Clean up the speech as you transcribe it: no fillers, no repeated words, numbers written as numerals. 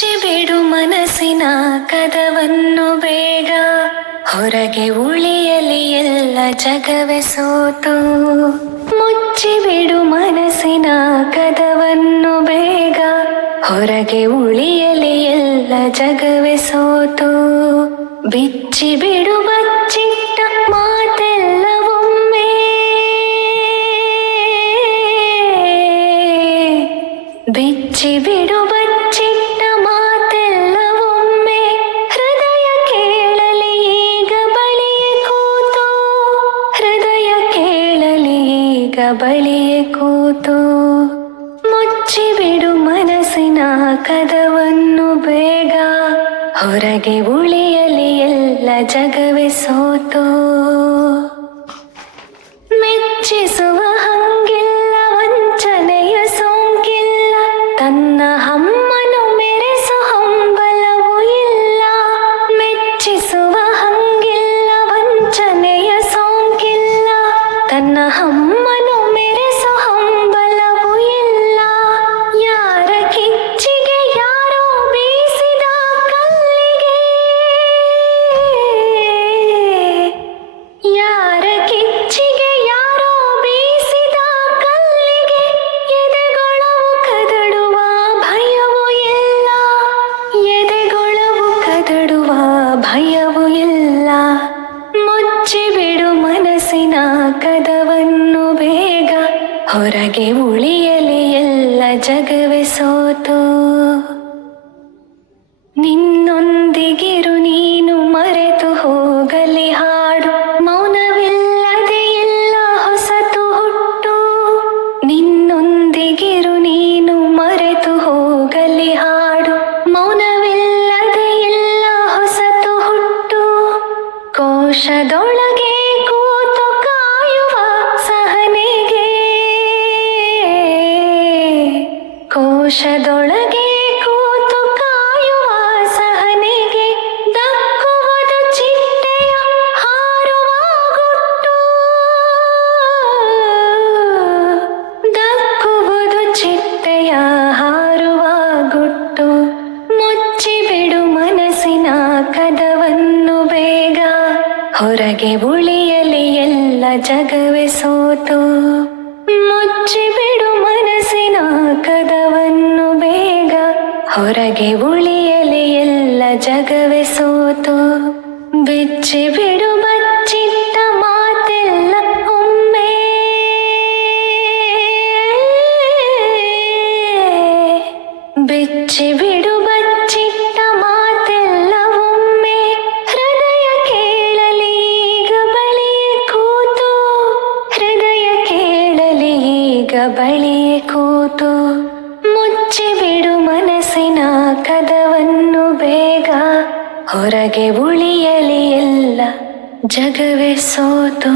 ಮುಚ್ಚಿಬಿಡು ಮನಸ್ಸಿನ ಕದವನ್ನು ಬೇಗ, ಹೊರಗೆ ಉಳಿಯಲಿ ಎಲ್ಲ ಜಗವೇ ಸೋತು. ಮುಚ್ಚಿಬಿಡು ಮನಸ್ಸಿನ ಕದವನ್ನು ಬೇಗ, ಹೊರಗೆ ಉಳಿಯಲಿ ಎಲ್ಲ ಜಗವೇ ಸೋತು. ಬಿಚ್ಚಿಬಿಡು ಬಚ್ಚಿಟ್ಟ ಮಾತೆಲ್ಲವೊಮ್ಮೆ, ಬಿಚ್ಚಿಬಿಡು ಬಚ್ಚಿಟ್ಟ ಮಾತೆಲ್ಲವೊಮ್ಮೆ. ಹೃದಯ ಕೇಳಲಿ ಈಗ ಬಳಿಯೇ ಕೂತು, ಹೃದಯ ಕೇಳಲಿ ಈಗ ಬಳಿಯೇ ಕೂತು. ಮುಚ್ಚಿಬಿಡು ಮನಸ್ಸಿನ ಕದವನ್ನು ಬೇಗ, ಹೊರಗೆ ಉಳಿಯಲಿ ಎಲ್ಲ ಜಗವೇ ಸೋತು. ಮೆಚ್ಚಿಸುವ ಹಂಗಿಲ್ಲ ವಂಚನೆಯ ಸೋಂಕಿಲ್ಲ, ತನ್ನ ಅಮ್ಮನು ಮೆರೆಸು ಹಂಬಲವೂ ಇಲ್ಲ. ಮೆಚ್ಚಿಸುವ ಹಂಗಿಲ್ಲ ವಂಚನೆಯ ಸೋಂಕಿಲ್ಲ, ತನ್ನ ಅಮ್ಮನು ಮೆರೆಸು ಹಂಬಲವೂ ಇಲ್ಲ. ಯಾರ ಕಿಚ್ಚಿಗೆ ಯಾರೋ ಬೀಸಿದ ಕಲ್ಲಿಗೆ, ಯಾರ ಕಿಚ್ಚಿಗೆ ಯಾರೋ ಬೀಸಿದ ಕಲ್ಲಿಗೆ, ಎದೆಗೊಳವು ಕದಡುವ ಭಯವೂ ಇಲ್ಲ, ಎದೆಗೊಳವು ಕದಡುವ ಭಯವೂ ಇಲ್ಲ. ಮುಚ್ಚಿಬಿಡು ಮನಸ್ಸಿನ ಕದವನ್ನು ಬೇಗ, ಹೊರಗೆ ಉಳಿಯಲಿ ಎಲ್ಲ ಜಗವೇ ಸೋತು. ನಿನ್ನೊಂದಿಗಿರು ನೀನು ಮರೆತು ಹೋಗಲಿ ಹಾಡು, ಮೌನವಿಲ್ಲದೆ ಎಲ್ಲ ಹೊಸತು ಹುಟ್ಟು. ನಿನ್ನೊಂದಿಗಿರು ನೀನು ಮರೆತು ಹೋಗಲಿ ಹಾಡು, ಮೌನವಿಲ್ಲದೆ ಎಲ್ಲ ಹೊಸತು ಹುಟ್ಟು. ಕೋಶದೊಳಗೆ ಕೂತು ಕಾಯುವ ಸಹನೆಗೆ, ಕೋಶದೊಳಗೆ ಕೂತು ಕಾಯುವ ಸಹನೆಗೆ, ದಕ್ಕುವುದು ಚಿಟ್ಟೆಯ ಹಾರುವ ಗುಟ್ಟು, ದಕ್ಕುವುದು ಚಿಟ್ಟೆಯ ಹಾರುವ ಗುಟ್ಟು. ಮುಚ್ಚಿಬಿಡು ಮನಸ್ಸಿನ ಕದವನ್ನು ಬೇಗ, ಹೊರಗೆ ಉಳಿಯಲಿ ಎಲ್ಲ ಜಗವೇ ಸೋತು. ಮುಚ್ಚಿಬಿಡು ಮನಸ್ಸಿನ ಕದವನ್ನು ಬೇಗ, ಹೊರಗೆ ಉಳಿಯಲಿ ಎಲ್ಲ ಜಗವೇ ಸೋತು. ಬಿಚ್ಚಿಬಿಡು ಬಚ್ಚಿಟ್ಟ ಮಾತೆಲ್ಲ ಒಮ್ಮೆ, ಬಿಚ್ಚಿಬಿಡು ಬಚ್ಚಿಟ್ಟ ಮಾತೆಲ್ಲವೊಮ್ಮೆ. ಹೃದಯ ಕೇಳಲಿ ಈಗ ಬಳಿಯೇ ಕೂತು, ಹೃದಯ ಕೇಳಲಿ ಈಗ ಬಳಿಯೇ ಕೂತು. ಮುಚ್ಚಿಬಿಡು ಮನಸ್ಸಿನ ಕದವನ್ನು ಬೇಗ, ಹೊರಗೆ ಉಳಿಯಲಿ ಎಲ್ಲ ಜಗವೇ ಸೋತು.